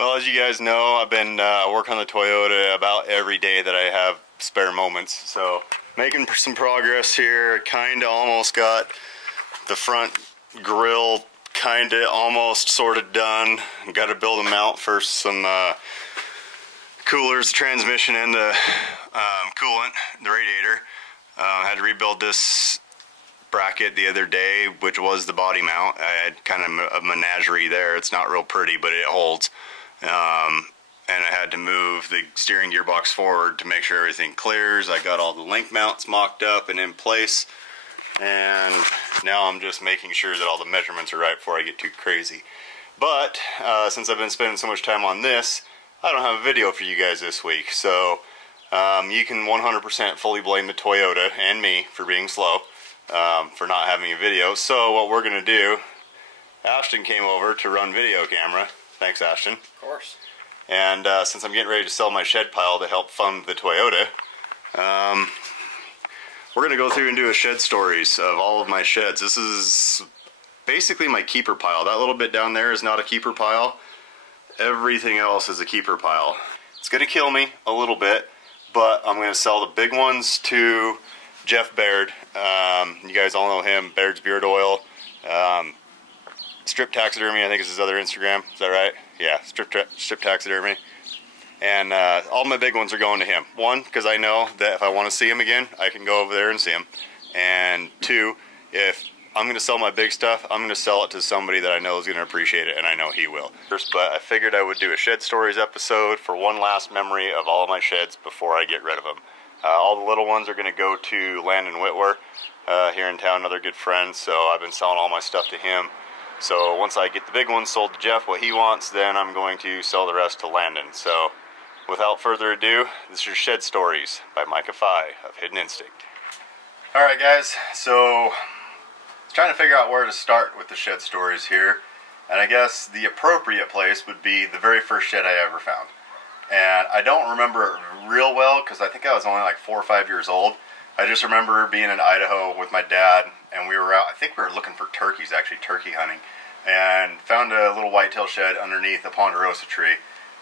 Well, as you guys know, I've been working on the Toyota about every day that I have spare moments. So making some progress here. Kind of almost got the front grille kind of almost sort of done. Got to build a mount for some coolers, transmission, and the coolant, the radiator. Had to rebuild this bracket the other day, which was the body mount. I had kind of a menagerie there. It's not real pretty, but it holds. And I had to move the steering gearbox forward to make sure everything clears. I got all the link mounts mocked up and in place, and now I'm just making sure that all the measurements are right before I get too crazy. But since I've been spending so much time on this, I don't have a video for you guys this week, so you can 100% fully blame the Toyota and me for being slow, for not having a video. So what we're gonna do, Ashton came over to run video camera. Thanks, Ashton. Of course. And since I'm getting ready to sell my shed pile to help fund the Toyota, we're going to go through and do a shed stories of all of my sheds. This is basically my keeper pile. That little bit down there is not a keeper pile. Everything else is a keeper pile. It's going to kill me a little bit, but I'm going to sell the big ones to Jeff Baird. You guys all know him, Baird's Beard Oil. Strip Taxidermy, I think is his other Instagram. Is that right? Yeah, Strip Taxidermy. And all my big ones are going to him. One, because I know that if I want to see him again, I can go over there and see him. And two, if I'm going to sell my big stuff, I'm going to sell it to somebody that I know is going to appreciate it, and I know he will. But I figured I would do a Shed Stories episode for one last memory of all of my sheds before I get rid of them. All the little ones are going to go to Landon Whitwer here in town, another good friend, so I've been selling all my stuff to him. So once I get the big ones sold to Jeff, what he wants, then I'm going to sell the rest to Landon. So without further ado, this is Shed Stories by Micah Fye of Hidden Instinct. Alright guys, so I was trying to figure out where to start with the shed stories here. And I guess the appropriate place would be the very first shed I ever found. And I don't remember it real well because I think I was only like 4 or 5 years old. I just remember being in Idaho with my dad, and we were out, I think we were looking for turkeys, actually, turkey hunting, and found a little whitetail shed underneath a ponderosa tree,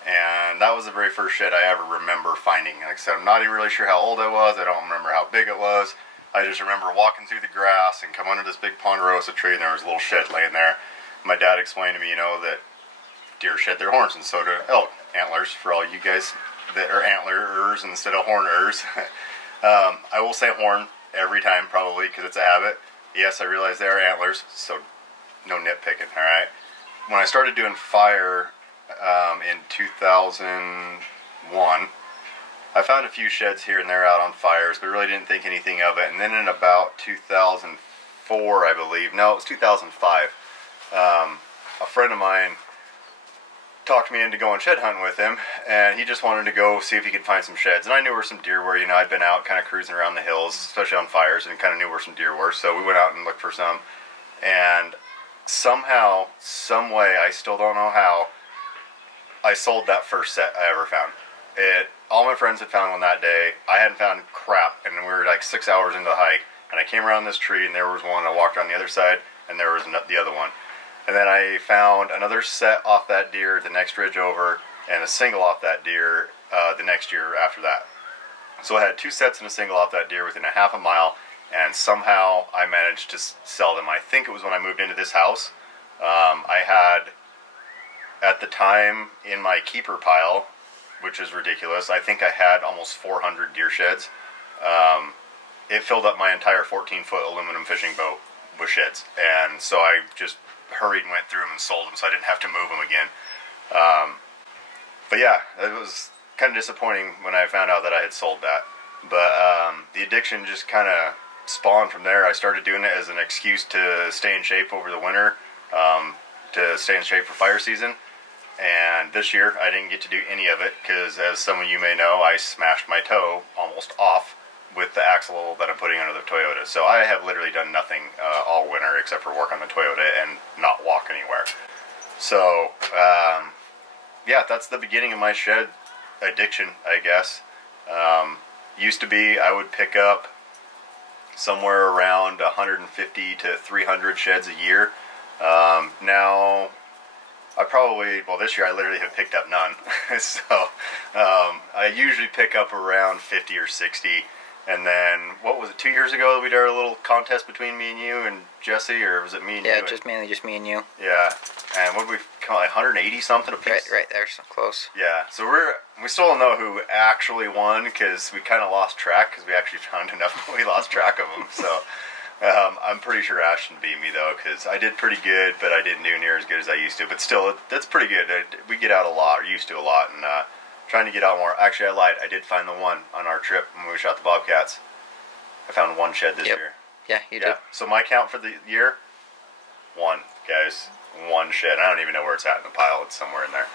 and that was the very first shed I ever remember finding. Like I said, I'm not even really sure how old I was, I don't remember how big it was. I just remember walking through the grass and come under this big ponderosa tree, and there was a little shed laying there. My dad explained to me, you know, that deer shed their horns, and so do elk. Antlers, for all you guys that are antlerers instead of horners. I will say horn every time probably because it's a habit. Yes, I realize they are antlers, so no nitpicking, alright? When I started doing fire in 2001, I found a few sheds here and there out on fires, but really didn't think anything of it. And then in about 2004, I believe, no, it was 2005, a friend of mine talked me into going shed hunting with him, and he just wanted to go see if he could find some sheds. And I knew where some deer were. You know, I'd been out kind of cruising around the hills, especially on fires, and kind of knew where some deer were. So we went out and looked for some, and somehow, some way, I still don't know how, I sold that first set I ever found. All my friends had found one that day. I hadn't found crap, and we were like 6 hours into the hike, and I came around this tree, and there was one. I walked around the other side, and there was the other one. And then I found another set off that deer the next ridge over, and a single off that deer the next year after that. So I had 2 sets and a single off that deer within a half a mile, and somehow I managed to sell them. I think it was when I moved into this house. I had, at the time, in my keeper pile, which is ridiculous, I think I had almost 400 deer sheds. It filled up my entire 14-foot aluminum fishing boat with sheds, and so I just hurried and went through them and sold them so I didn't have to move them again. But yeah, it was kind of disappointing when I found out that I had sold that. But the addiction just kind of spawned from there. I started doing it as an excuse to stay in shape over the winter, to stay in shape for fire season. And this year I didn't get to do any of it because, as some of you may know, I smashed my toe almost off with the axle that I'm putting under the Toyota. So I have literally done nothing all winter except for work on the Toyota and not walk anywhere. So yeah, that's the beginning of my shed addiction, I guess. Used to be I would pick up somewhere around 150 to 300 sheds a year. Now well, this year I literally have picked up none. So I usually pick up around 50 or 60. And then, what was it, 2 years ago that we did a little contest between me and you and Jesse, or was it me and you? Yeah, mainly just me and you. Yeah, and what did we call it, 180 something a piece? Right there, so close. Yeah, so we still don't know who actually won, because we kind of lost track, because we actually found enough that we lost track of them. So I'm pretty sure Ashton beat me, though, because I did pretty good, but I didn't do near as good as I used to. But still, that's pretty good. We get out a lot, or used to a lot, and trying to get out more. Actually, I lied. I did find the one on our trip when we shot the bobcats. I found one shed this year. Yeah, you did. So my count for the year, one, guys. One shed. I don't even know where it's at in the pile. It's somewhere in there.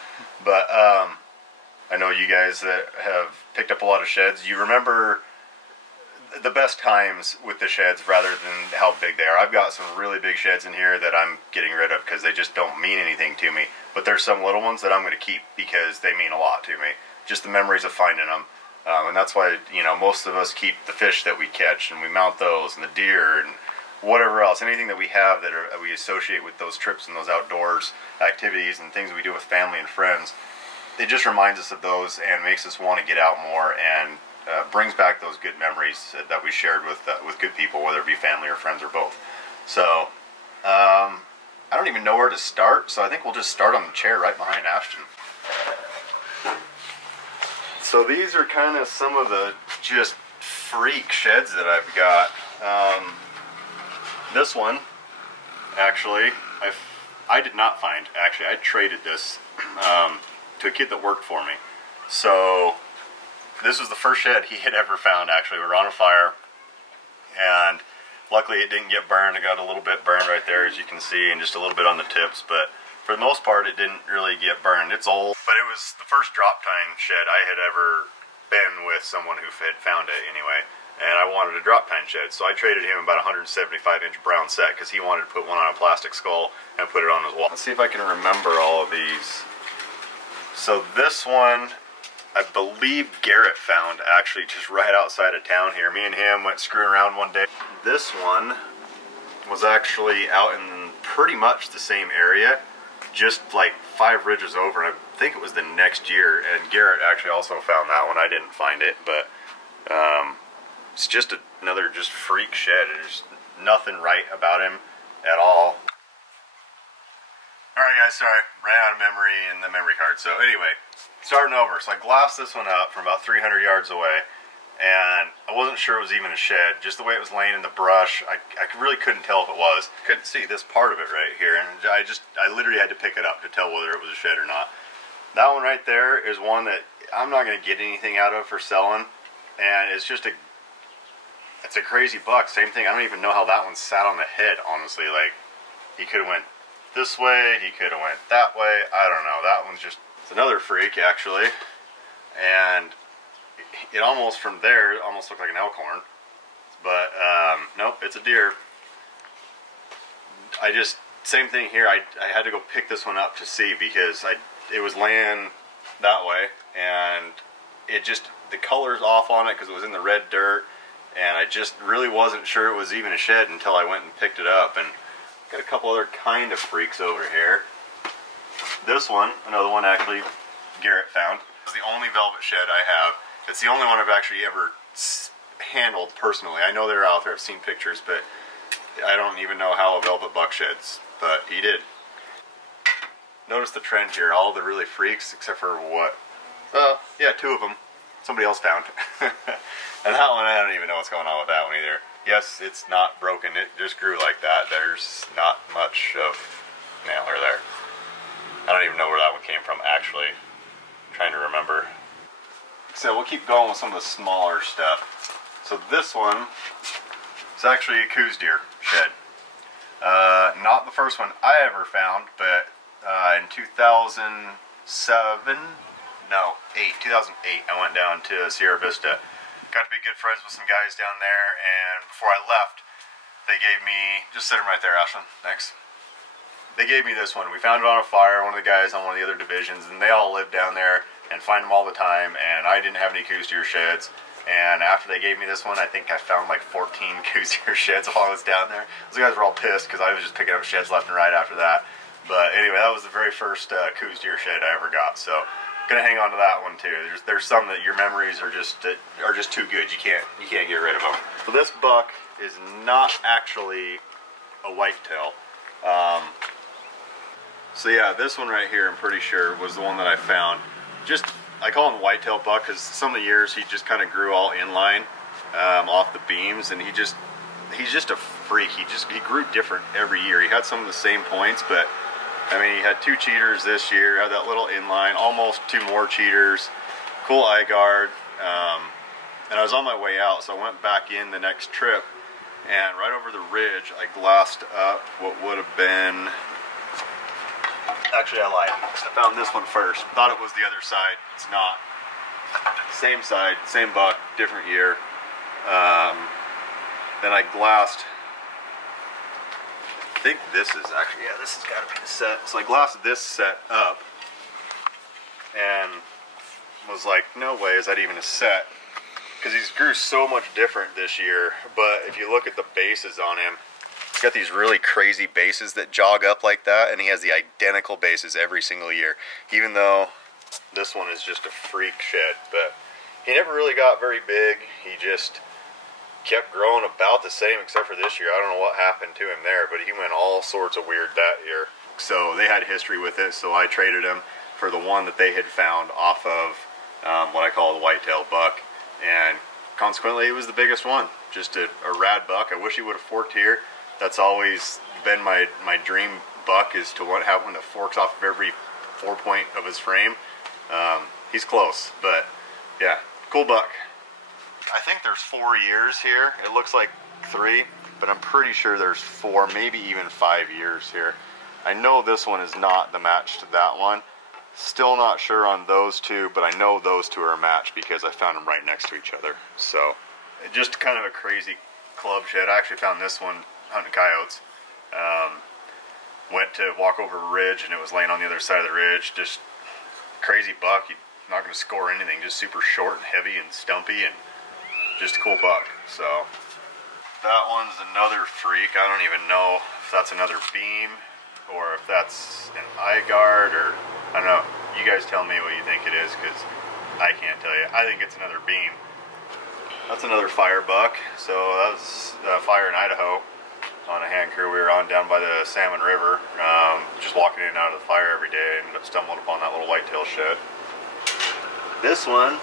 But I know you guys that have picked up a lot of sheds, you remember the best times with the sheds rather than how big they are. I've got some really big sheds in here that I'm getting rid of because they just don't mean anything to me. But there's some little ones that I'm going to keep because they mean a lot to me. Just the memories of finding them. And that's why, you know, most of us keep the fish that we catch, and we mount those, and the deer, and whatever else. Anything that we have that we associate with those trips and those outdoors activities and things we do with family and friends. It just reminds us of those and makes us want to get out more, and brings back those good memories that we shared with good people, whether it be family or friends or both. So, I don't even know where to start, so I think we'll just start on the chair right behind Ashton. So these are kind of some of the just freak sheds that I've got. This one, actually, I did not find. Actually, I traded this to a kid that worked for me. So this was the first shed he had ever found, actually. We were on a fire, and luckily it didn't get burned. It got a little bit burned right there, as you can see, and just a little bit on the tips, but for the most part it didn't really get burned. It's old, but it was the first drop tine shed I had ever been with someone who had found it anyway, and I wanted a drop tine shed, so I traded him about a 175-inch brown set because he wanted to put one on a plastic skull and put it on his wall. Let's see if I can remember all of these. So this one, I believe Garrett found actually just right outside of town here. Me and him went screwing around one day. This one was actually out in pretty much the same area, just like 5 ridges over, and I think it was the next year, and Garrett actually also found that one. I didn't find it, but it's just another just freak shed. There's nothing right about him at all. Alright guys, sorry, ran out of memory in the memory card. So anyway, starting over. So I glassed this one up from about 300 yards away, and I wasn't sure it was even a shed. Just the way it was laying in the brush, I really couldn't tell if it was. Couldn't see this part of it right here, and I literally had to pick it up to tell whether it was a shed or not. That one right there is one that I'm not going to get anything out of for selling, and it's just it's a crazy buck. Same thing, I don't even know how that one sat on the head, honestly. Like, he could have went this way, he could have went that way, I don't know. That one's just, it's another freak actually, and it almost, from there, it almost looked like an elk horn, but nope, it's a deer. Same thing here, I had to go pick this one up to see, because it was laying that way, and it just, the color's off on it because it was in the red dirt, and I just really wasn't sure it was even a shed until I went and picked it up. And got a couple other kind of freaks over here. This one, another one actually Garrett found. It's the only velvet shed I have. It's the only one I've actually ever handled personally. I know they're out there, I've seen pictures, but I don't even know how a velvet buck sheds, but he did. Notice the trend here, all the really freaks, except for what? Yeah, 2 of them. Somebody else found. And that one, I don't even know what's going on with that one either. Yes, it's not broken, it just grew like that. There's not much of antler there. I don't even know where that one came from, actually. I'm trying to remember. So we'll keep going with some of the smaller stuff. So this one is actually a Coues deer shed. Not the first one I ever found, but in 2008, I went down to Sierra Vista. Got to be good friends with some guys down there, and before I left, they gave me, just sit them right there, Ashland, thanks. They gave me this one. We found it on a fire, one of the guys on one of the other divisions, and they all live down there and find them all the time, and I didn't have any Coues deer sheds. And after they gave me this one, I think I found like 14 Coues deer sheds while I was down there. Those guys were all pissed because I was just picking up sheds left and right after that. But anyway, that was the very first Coues deer shed I ever got. So gonna hang on to that one too. There's some that your memories are just too good. You can't get rid of them. So this buck is not actually a whitetail. So yeah, this one right here, I'm pretty sure was the one that I found. Just I call him whitetail buck because some of the years he just kind of grew all inline off the beams, and he's just a freak. He grew different every year. He had some of the same points, but I mean, he had 2 cheaters this year, had that little inline, almost 2 more cheaters, cool eye guard, and I was on my way out, so I went back in the next trip, and right over the ridge, I glassed up what would have been, actually I lied, I found this one first, thought it was the other side, it's not, same side, same buck, different year, then I glassed, I think this is actually, yeah, this has got to be the set. So I glassed this set up and was like, no way is that even a set. Because he's grew so much different this year. But if you look at the bases on him, he's got these really crazy bases that jog up like that. And he has the identical bases every single year. Even though this one is just a freak shed. But he never really got very big. He just kept growing about the same except for this year. I don't know what happened to him there, but he went all sorts of weird that year. So they had history with it, so I traded him for the one that they had found off of what I call the whitetail buck, and consequently it was the biggest one. Just a rad buck. I wish he would have forked here. That's always been my dream buck, is to have one that forks off of every 4 point of his frame. He's close, but yeah, cool buck. I think there's 4 years here. It looks like 3, but I'm pretty sure there's 4, maybe even 5 years here. I know this one is not the match to that one. Still not sure on those 2, but I know those 2 are a match because I found them right next to each other. So, just kind of a crazy club shed. I actually found this one hunting coyotes. Went to walk over a ridge and it was laying on the other side of the ridge. Just crazy buck. You're not going to score anything. Just super short and heavy and stumpy and just a cool buck. So that one's another freak. I don't even know if that's another beam or if that's an eye guard, or I don't know. You guys tell me what you think it is, because I can't tell you. I think it's another beam. That's another fire buck. So that was a fire in Idaho on a hand crew we were on down by the Salmon River. Just walking in and out of the fire every day, and stumbled upon that little whitetail shed. This one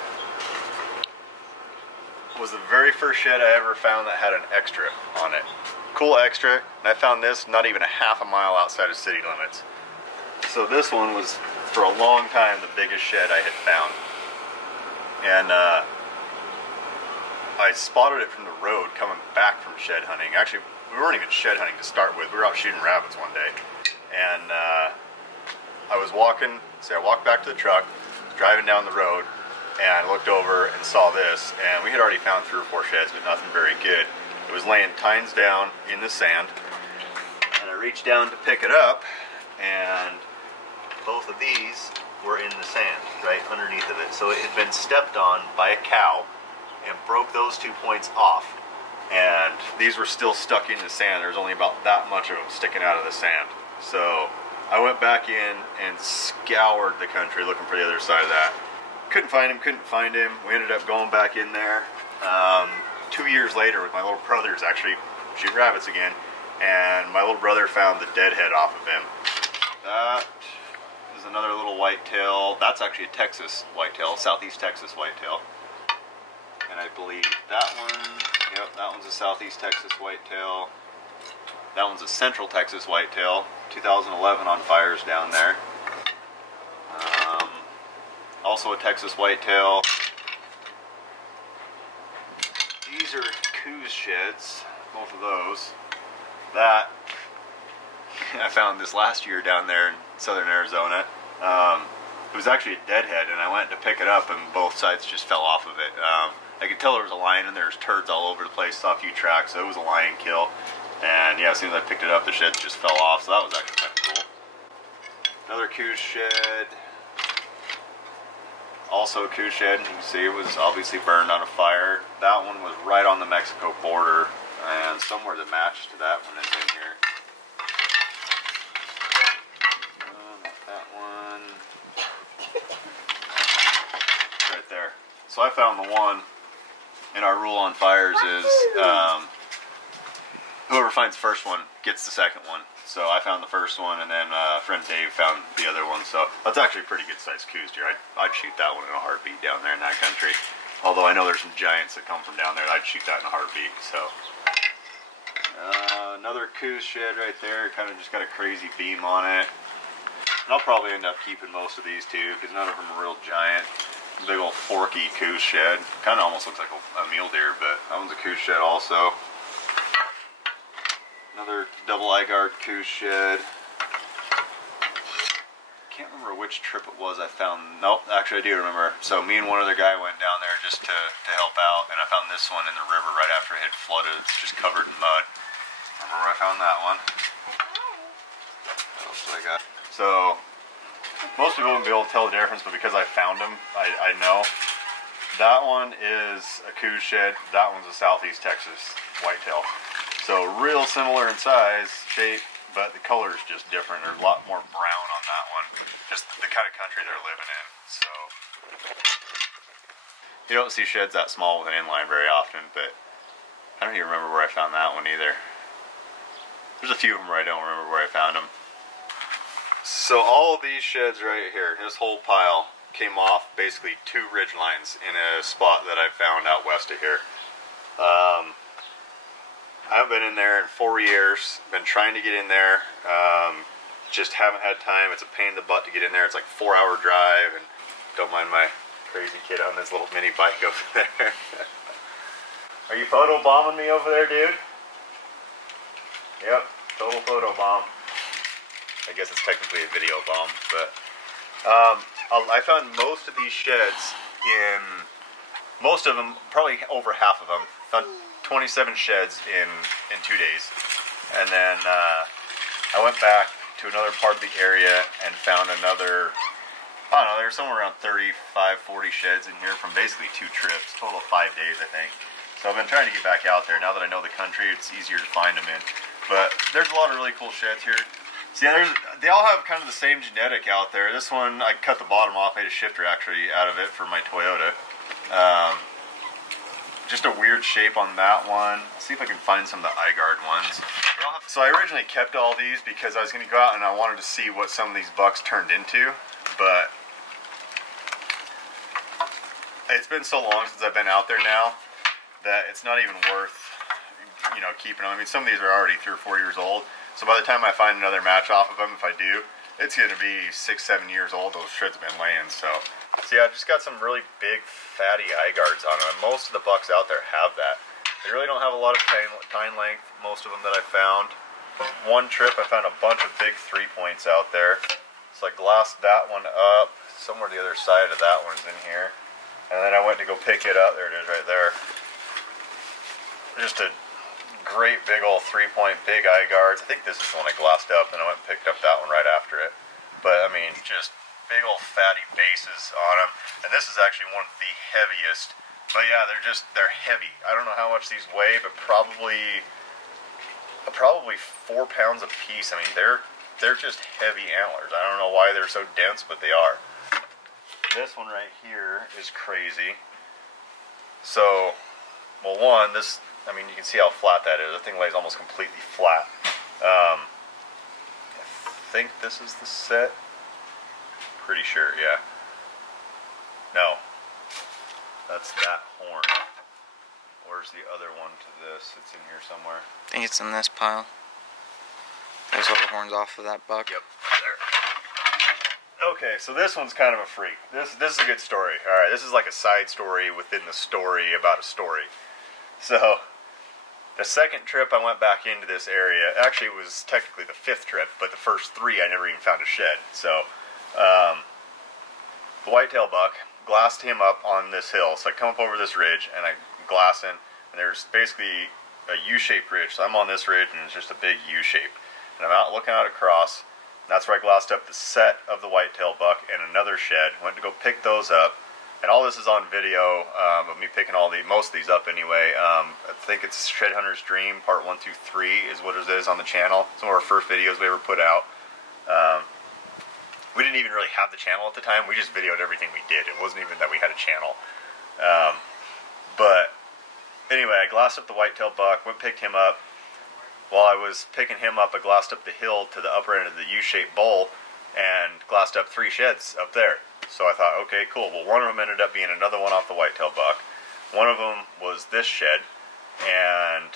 was the very first shed I ever found that had an extra on it. Cool extra, and I found this not even a half a mile outside of city limits. So this one was, for a long time, the biggest shed I had found. And I spotted it from the road coming back from shed hunting. Actually, we weren't even shed hunting to start with. We were out shooting rabbits one day. And I was walking, so I walked back to the truck, driving down the road, and I looked over and saw this, and we had already found 3 or 4 sheds, but nothing very good. It was laying tines down in the sand, and I reached down to pick it up, and both of these were in the sand, right underneath of it. So it had been stepped on by a cow, and broke those 2 points off. And these were still stuck in the sand. There was only about that much of them sticking out of the sand. So I went back in and scoured the country looking for the other side of that. Couldn't find him. We ended up going back in there 2 years later with my little brothers, actually shoot rabbits again, and my little brother found the dead head off of him. That is another little whitetail. That's actually a Texas whitetail, southeast Texas whitetail. And I believe that one, yep, that one's a southeast Texas whitetail. That one's a central Texas whitetail, 2011 on fires down there. Also a Texas whitetail. These are Coues sheds, both of those. That I found this last year down there in southern Arizona. It was actually a deadhead, and I went to pick it up, and both sides just fell off of it. I could tell there was a lion, and there was turds all over the place. Saw a few tracks, so it was a lion kill. And yeah, as soon as I picked it up, the sheds just fell off, so that was actually kind of cool. Another Coues shed. Also a Coues shed, you can see it was obviously burned on a fire. That one was right on the Mexico border, and somewhere the match to that one is in here. So I found the one, and our rule on fires is whoever finds the first one gets the second one. So I found the first one, and then friend Dave found the other one. So that's actually a pretty good sized coos deer. I'd shoot that one in a heartbeat down there in that country. Although I know there's some giants that come from down there, I'd shoot that in a heartbeat. So another coos shed right there, kind of just got a crazy beam on it. And I'll probably end up keeping most of these too, because none of them are real giant. Big old forky coos shed. Kind of almost looks like a mule deer, but that one's a coos shed also. Another double eye guard coos shed. Can't remember which trip it was I found. Nope, actually I do remember. So me and one other guy went down there just to help out, and I found this one in the river right after it had flooded. It's just covered in mud. Remember where I found that one? What else do I got? So most people won't be able to tell the difference, but because I found them, I know. That one is a coos shed. That one's a Southeast Texas whitetail. So real similar in size, shape, but the color is just different. There's a lot more brown on that one. Just the kind of country they're living in. So you don't see sheds that small with an inline very often, but I don't even remember where I found that one either. There's a few of them where I don't remember where I found them. So all of these sheds right here, this whole pile, came off basically 2 ridge lines in a spot that I found out west of here. I haven't been in there in 4 years. Been trying to get in there. Just haven't had time. It's a pain in the butt to get in there. It's like a 4-hour drive, and don't mind my crazy kid on this little mini bike over there. Are you photo bombing me over there, dude? Yep, total photo bomb. I guess it's technically a video bomb, but I found most of these sheds most of them, probably over half of them, found 27 sheds in 2 days. And then I went back to another part of the area and found another, I don't know, there's somewhere around 35, 40 sheds in here from basically 2 trips, total of 5 days, I think. So I've been trying to get back out there. Now that I know the country, it's easier to find them in. But there's a lot of really cool sheds here. See, they all have kind of the same genetic out there. This one, I cut the bottom off, made a shifter actually out of it for my Toyota. Just a weird shape on that one. Let's see if I can find some of the iGuard ones. So I originally kept all these because I was going to go out and I wanted to see what some of these bucks turned into. But it's been so long since I've been out there now that it's not even worth, you know, keeping them. I mean, some of these are already 3 or 4 years old. So by the time I find another match off of them, if I do, it's going to be 6, 7 years old. Those sheds have been laying. So yeah, I just got some really big, fatty eye guards on them. Most of the bucks out there have that. They really don't have a lot of tine length, most of them that I found. One trip, I found a bunch of big 3-points out there. So I glassed that one up. Somewhere the other side of that one's in here. And then I went to go pick it up. There it is right there. Just a great big old 3-point big eye guards. I think this is the one I glassed up, and I went and picked up that one right after it. But I mean, just big old fatty bases on them. And this is actually one of the heaviest. But yeah, they're heavy. I don't know how much these weigh, but probably 4 pounds a piece. I mean, they're just heavy antlers. I don't know why they're so dense, but they are. This one right here is crazy. So, well, one, I mean, you can see how flat that is. The thing lays almost completely flat. I think this is the set. Pretty sure, yeah. No. That's that horn. Where's the other one to this? It's in here somewhere. I think it's in this pile. There's all the horns off of that buck. Yep, there. Okay, so this one's kind of a freak. This is a good story. Alright, this is like a side story within the story about a story. So, the second trip I went back into this area, actually it was technically the 5th trip, but the first 3 I never even found a shed. So, the whitetail buck, glassed him up on this hill. So I come up over this ridge and I glass in, and there's basically a U-shaped ridge. So I'm on this ridge and it's just a big U-shape. And I'm out looking out across, and that's where I glassed up the set of the whitetail buck and another shed. Went to go pick those up. And all this is on video of me picking most of these up anyway. I think it's Shed Hunter's Dream, part 1 through 3 is what it is on the channel. Some of our first videos we ever put out. We didn't even really have the channel at the time. We just videoed everything we did. It wasn't even that we had a channel. But anyway, I glassed up the whitetail buck, went picked him up. While I was picking him up, I glassed up the hill to the upper end of the U-shaped bowl and glassed up 3 sheds up there. So I thought, okay, cool. Well, one of them ended up being another one off the whitetail buck. One of them was this shed, and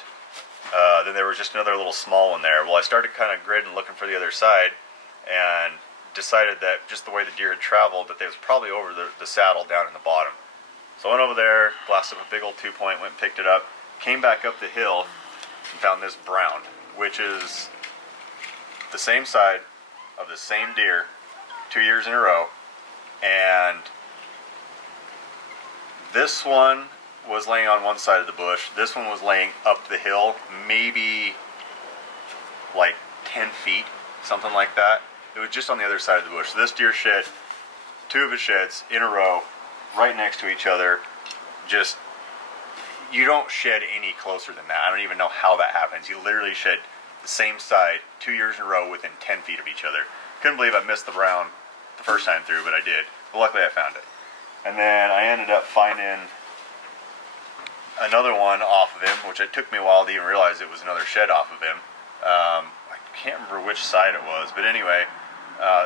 then there was just another little small one there. Well, I started kind of gridding, looking for the other side, and decided that just the way the deer had traveled, that they was probably over the saddle down in the bottom. So I went over there, glassed up a big old 2-point, went and picked it up, came back up the hill, and found this brown, which is the same side of the same deer 2 years in a row. And this one was laying on one side of the bush. This one was laying up the hill, maybe like 10 feet, something like that. It was just on the other side of the bush. So this deer shed 2 of his sheds in a row, right next to each other. Just, you don't shed any closer than that. I don't even know how that happens. You literally shed the same side 2 years in a row within 10 feet of each other. Couldn't believe I missed the brown the first time through, but I did. But luckily I found it. And then I ended up finding another one off of him, which it took me a while to even realize it was another shed off of him. I can't remember which side it was, but anyway,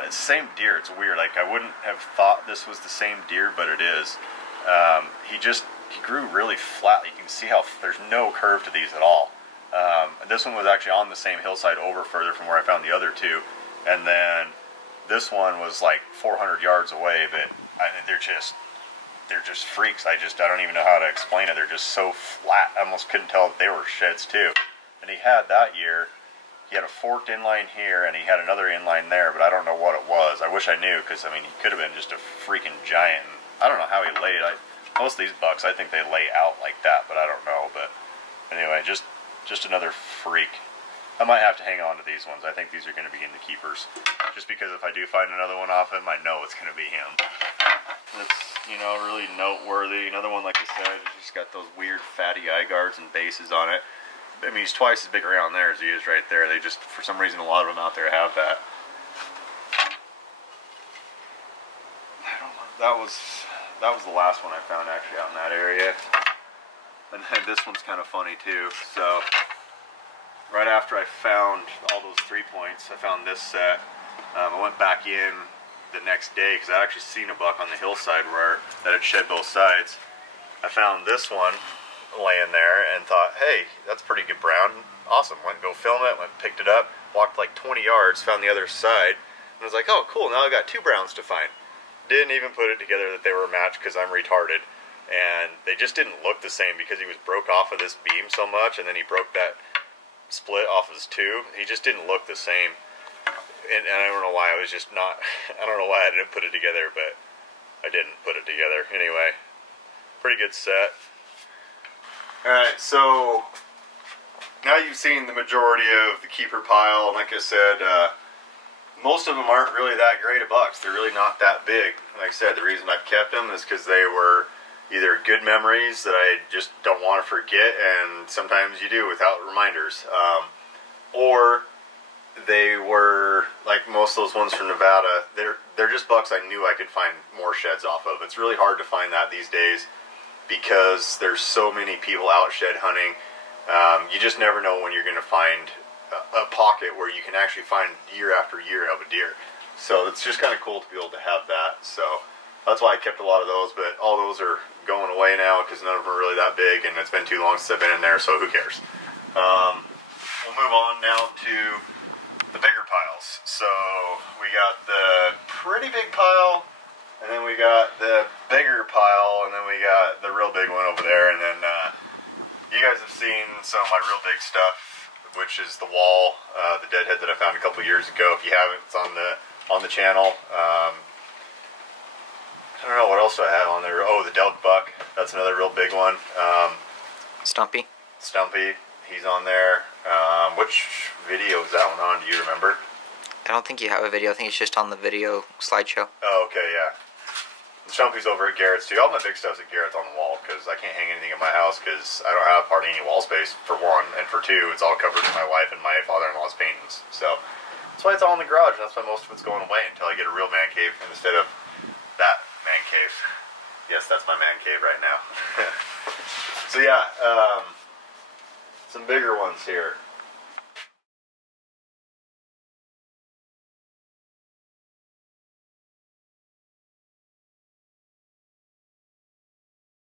it's the same deer. It's weird. Like, I wouldn't have thought this was the same deer, but it is. He grew really flat. You can see how there's no curve to these at all. This one was actually on the same hillside over further from where I found the other 2, and then this one was like 400 yards away. But I mean, they're just freaks. I don't even know how to explain it. They're just so flat. I almost couldn't tell that they were sheds too. And he had that year. He had a forked inline here, and he had another inline there, but I don't know what it was. I wish I knew, because, I mean, he could have been just a freaking giant. And I don't know how he laid. Most of these bucks, I think they lay out like that, but I don't know. But anyway, just another freak. I might have to hang on to these ones. I think these are going to be in the keepers. Just because if I do find another one off him, I know it's going to be him. It's, you know, really noteworthy. Another one, like I said, he's just got those weird fatty eye guards and bases on it. I mean, he's twice as big around there as he is right there. They just, for some reason, a lot of them out there have that. I don't know. That was the last one I found actually out in that area. And then this one's kind of funny too. So, right after I found all those 3-points, I found this set. I went back in the next day because I'd actually seen a buck on the hillside that had shed both sides. I found this one laying there and thought, hey, that's pretty good brown. Awesome. Went and go film it, went and picked it up, walked like 20 yards, found the other side, and was like, oh, cool, now I got 2 browns to find. Didn't even put it together that they were a match because I'm retarded. And they just didn't look the same because he was broke off of this beam so much, and then he broke that split off of his tube. He just didn't look the same. And I don't know why. I was just not, I don't know why I didn't put it together, but I didn't put it together. Anyway, pretty good set. Alright, so now you've seen the majority of the keeper pile, and like I said, most of them aren't really that great of bucks. They're really not that big. Like I said, the reason I've kept them is because they were either good memories that I just don't want to forget, and sometimes you do without reminders, or they were, like most of those ones from Nevada, they're just bucks I knew I could find more sheds off of. It's really hard to find that these days, because there's so many people out shed hunting. You just never know when you're going to find a pocket where you can actually find year after year of a deer. So it's just kind of cool to be able to have that. So that's why I kept a lot of those, but all those are going away now because none of them are really that big, and it's been too long since I've been in there, so who cares. We'll move on now to the bigger piles. So we got the pretty big pile, and then we got the bigger pile, and then we got the real big one over there, and then you guys have seen some of my real big stuff, which is the wall, the deadhead that I found a couple years ago. If you haven't, it's on the channel. I don't know what else do I have on there. Oh, the Delk buck. That's another real big one. Stumpy, he's on there. Which video is that one on? Do you remember? I don't think you have a video. I think it's just on the video slideshow. Oh, okay, yeah. Stumpy's over at Garrett's too. All my big stuff's at Garrett's on the wall because I can't hang anything in my house because I don't have hardly any wall space, for one, and for two, it's all covered in my wife and my father-in-law's paintings. So that's why it's all in the garage, and that's why most of it's going away until I get a real man cave instead of that man cave. Yes, that's my man cave right now. So yeah, some bigger ones here.